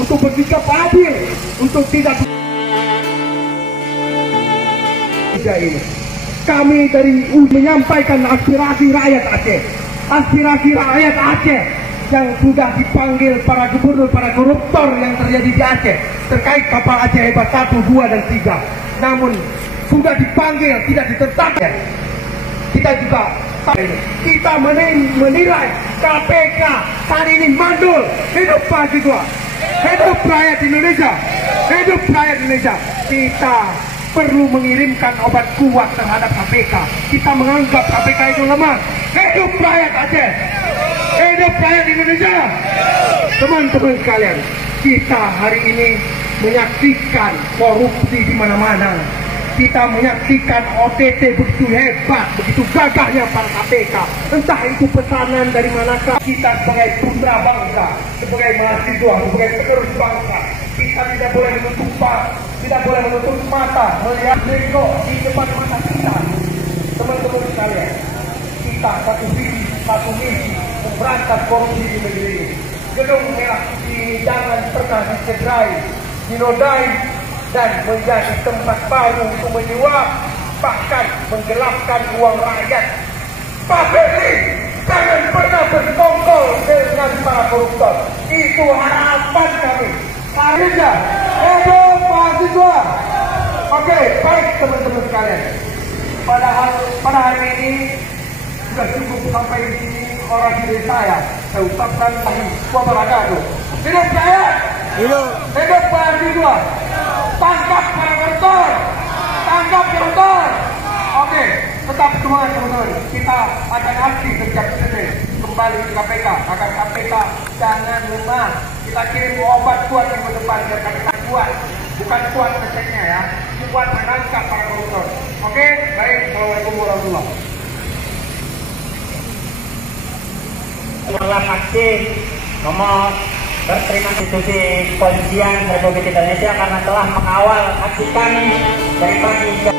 untuk bersikap adil, untuk tidak ini. Kami dari menyampaikan aspirasi rakyat Aceh, aspirasi rakyat Aceh yang sudah dipanggil para gubernur, para koruptor yang terjadi di Aceh terkait kapal Aceh Hebat 1, 2, dan 3. Namun sudah dipanggil, tidak ditetapkan. Kita juga menilai KPK hari ini mandul. Hidup mahasiswa, hidup rakyat Indonesia, hidup rakyat Indonesia. Kita perlu mengirimkan obat kuat terhadap KPK. Kita menganggap KPK itu lemah. Hidup rakyat Aceh, hidup rakyat Indonesia. Teman-teman sekalian, kita hari ini menyaksikan korupsi di mana-mana. Kita menyaksikan OTT begitu hebat, begitu gagahnya para KPK. Entah itu pesanan dari manakah. Kita sebagai putra bangsa, sebagai mahasiswa, sebagai penerus bangsa, kita tidak boleh menutup mata melihat beliau di depan mata kita. Teman-teman sekalian, kita satu visi, satu misi memberantas korupsi di negeri ini. Gedung Merah ini jangan pernah dicederai, dinodai, dan menjadi tempat baru untuk menyuap, bahkan menggelapkan uang rakyat. Pak Firly, jangan pernah bersekongkol dengan para koruptor. Itu harapan kami. Akhirnya, hidup mahasiswa. Oke, baik teman-teman sekalian. Pada hari ini sudah cukup sampai di sini orasi dari saya. Saya ucapkan wabarakatuh. Hidup rakyat, hidup mahasiswa. Tangkap para koruptor, tangkap koruptor. Oke, tetap semangat teman-teman. Kita akan aksi sejak Senin kembali ke KPK agar KPK jangan lemah. Kita kirim obat kuat yang ke depan biar KPK kuat, bukan kuat ngeceknya ya, kuat menangkap para koruptor. Oke, baik. Assalamualaikum warahmatullahi wabarakatuh. Dalam aksi nomor berterima institusi kepolisian Republik Indonesia karena telah mengawal aksi kami dari pagi